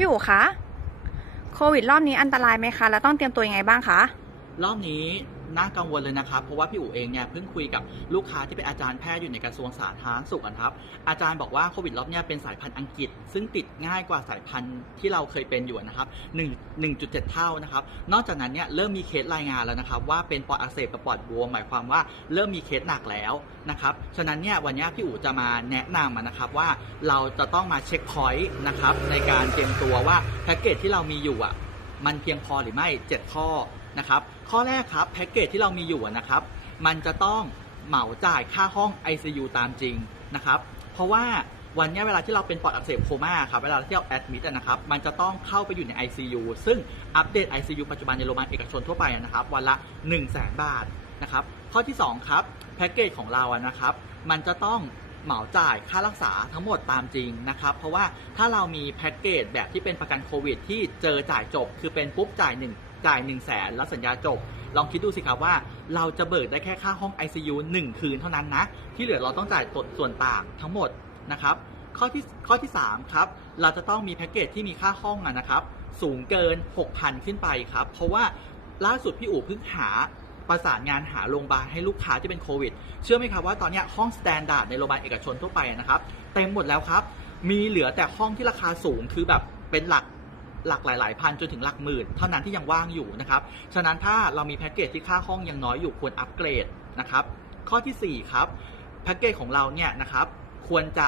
พี่อู๋คะ โควิดรอบนี้อันตรายไหมคะ แล้วต้องเตรียมตัวยังไงบ้างคะ รอบนี้ น่ากังวลเลยนะครับ เพราะว่าพี่อู๋เองเนี่ยเพิ่งคุยกับลูกค้าที่เป็นอาจารย์แพทย์อยู่ในกระทรวงสาธารณสุขนะครับอาจารย์บอกว่าโควิดรอบเนี้ยเป็นสายพันธุ์อังกฤษ ซึ่งติดง่ายกว่าสายพันธุ์ที่เราเคยเป็นอยู่นะครับ1 1.7 เท่านะครับนอกจากนั้นเนี่ยเริ่มมีเคสรายงานแล้วนะครับว่าเป็นปอดอักเสบกับปอดบวมหมายความว่าเริ่มมีเคสหนักแล้วนะครับฉะนั้นเนี่ยวันนี้พี่อู๋จะมาแนะนำนะครับว่าเราจะต้องมาเช็คพอยต์นะครับในการเตรียมตัวว่าแพ็กเกจที่เรามีอยู่อะมันเพียงพอหรือไม่ 7 ข้อ นะครับ ข้อแรกครับแพ็กเกจที่เรามีอยู่นะครับ มันจะต้องเหมาจ่ายค่าห้อง ICU ตามจริงนะครับ เพราะว่าวันนี้เวลาที่เราเป็นปอดอักเสบโคม่าครับเวลาที่เราแอดมิดนะครับมันจะต้องเข้าไปอยู่ใน ICU ซึ่งอัปเดต ICU ปัจจุบันในโรงพยาบาลเอกชนทั่วไปนะครับ วันละ 1 0 0 0 0แบาทนะครับ ข้อที่ 2 ครับแพ็กเกจของเราอะนะครับ มันจะต้องเหมาจ่ายค่ารักษาทั้งหมดตามจริงนะครับ เพราะว่าถ้าเรามีแพ็กเกจแบบที่เป็นประกันโควิด ที่เจอจ่ายจบ คือเป็นปุ๊บจ่าย 1 จ่าย1 0 0 0 0แสนแล้วสัญญาจบ ลองคิดดูสิครับว่า เราจะเบิกได้แค่ค่าห้อง ICU 1 คืนเท่านั้นนะ ที่เหลือเราต้องจ่ายส่วนต่างทั้งหมดนะครับ ข้อที่ข้อที่3ครับเราจะต้องมีแพ็กเกจที่มีค่าห้องนะครับสูงเกิน 6,000 ขึ้นไปครับ เพราะว่าล่าสุดพี่อู๋เพิ่งหาประสานงานหาโรงพยาบาลให้ลูกค้าที่เป็นโควิด เชื่อไหมครับว่าตอนนี้ห้องสแตนดาร์ดในโรงพยาบาลเอกชนทั่วไปนะครับ เต็มหมดแล้วครับ มีเหลือแต่ห้องที่ราคาสูงคือแบบเป็นหลัก หลักหลายๆพันจนถึงหลักหมื่น เท่านั้นที่ยังว่างอยู่นะครับฉะนั้นถ้าเรามีแพ็กเกจที่ค่าห้องยังน้อยอยู่ควรอัปเกรดนะครับข้อทีสี่ 4 ครับแพ็กเกจของเราเนี่ยนะครับควรจะ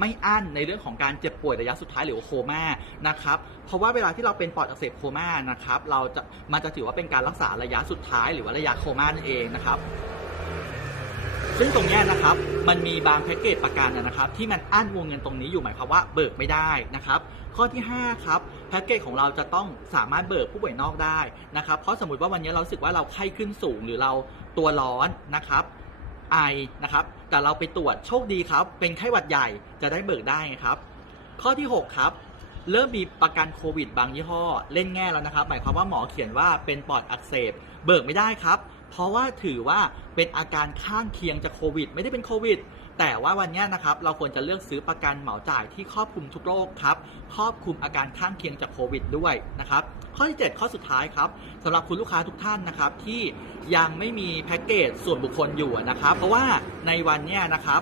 ไม่อั้นในเรื่องของการเจ็บป่วยระยะสุดท้ายหรือโคม่านะครับ เพราะว่าเวลาที่เราเป็นปอดอักเสบโคม่านะครับ เราจะมันจะถือว่าเป็นการรักษาระยะสุดท้ายหรือว่าระยะโคม่านั่นเองนะครับ ซึ่งตรงนี้นะครับมันมีบางแพ็กเกจประกันนะครับที่มันอั้นวงเงินตรงนี้อยู่หมายความว่าเบิกไม่ได้นะครับข้อที่ 5 ครับแพ็กเกจของเราจะต้องสามารถเบิกผู้ป่วยนอกได้นะครับเพราะสมมติว่าวันนี้เราสึกว่าเราไข้ขึ้นสูงหรือเราตัวร้อนนะครับไอนะครับแต่เราไปตรวจโชคดีครับ เป็นไข้หวัดใหญ่จะได้เบิกได้ครับ ข้อที่ 6 ครับเริ่มมีประกันโควิดบางยี่ห้อ เล่นแง่แล้วนะครับ หมายความว่าหมอเขียนว่าเป็นปอดอักเสบ เบิกไม่ได้ครับ เพราะว่าถือว่าเป็นอาการข้างเคียงจากโควิด ไม่ได้เป็นโควิด แต่ว่าวันเนี้ยนะครับเราควรจะเลือกซื้อประกันเหมาจ่ายที่ครอบคลุมทุกโรคครับครอบคลุมอาการข้างเคียงจากโควิดด้วยนะครับข้อที่ 7 ข้อสุดท้ายครับสำหรับคุณลูกค้าทุกท่านนะครับที่ยังไม่มีแพ็กเกจส่วนบุคคลอยู่นะครับเพราะว่าในวันเนี้ยนะครับ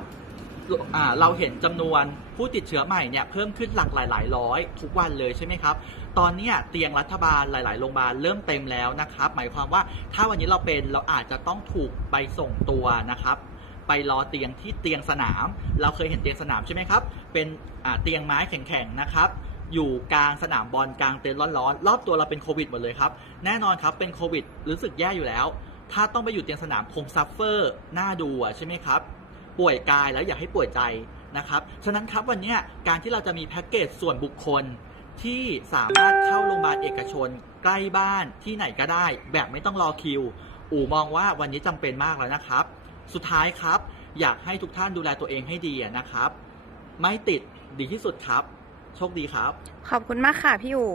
เราเห็นจำนวนผู้ติดเชื้อใหม่เนี่ยเพิ่มขึ้นหลักหลายหลายร้อยทุกวันเลยใช่ไหมครับ ตอนนี้เตียงรัฐบาลหลาย ๆ โรงพยาบาลเริ่มเต็มแล้วนะครับ หมายความว่าถ้าวันนี้เราเป็นเราอาจจะต้องถูกไปส่งตัวนะครับไปรอเตียงที่เตียงสนาม เราเคยเห็นเตียงสนามใช่ไหมครับ เป็นเตียงไม้แข็งๆนะครับ อยู่กลางสนามบอลกลางเต็นท์ร้อนๆ รอบตัวเราเป็นโควิดหมดเลยครับ แน่นอนครับเป็นโควิดรู้สึกแย่อยู่แล้ว ถ้าต้องไปอยู่เตียงสนามคงซัฟเฟอร์หน้าดูอะใช่ไหมครับ ป่วยกายแล้วอย่าให้ป่วยใจนะครับ ฉะนั้นครับวันนี้การที่เราจะมีแพ็กเกจส่วนบุคคลที่สามารถเข้าโรงพยาบาลเอกชน ใกล้บ้านที่ไหนก็ได้ แบบไม่ต้องรอคิว อู่มองว่าวันนี้จำเป็นมากแล้วนะครับ สุดท้ายครับ อยากให้ทุกท่านดูแลตัวเองให้ดีนะครับ ไม่ติดดีที่สุดครับ โชคดีครับ ขอบคุณมากค่ะพี่อู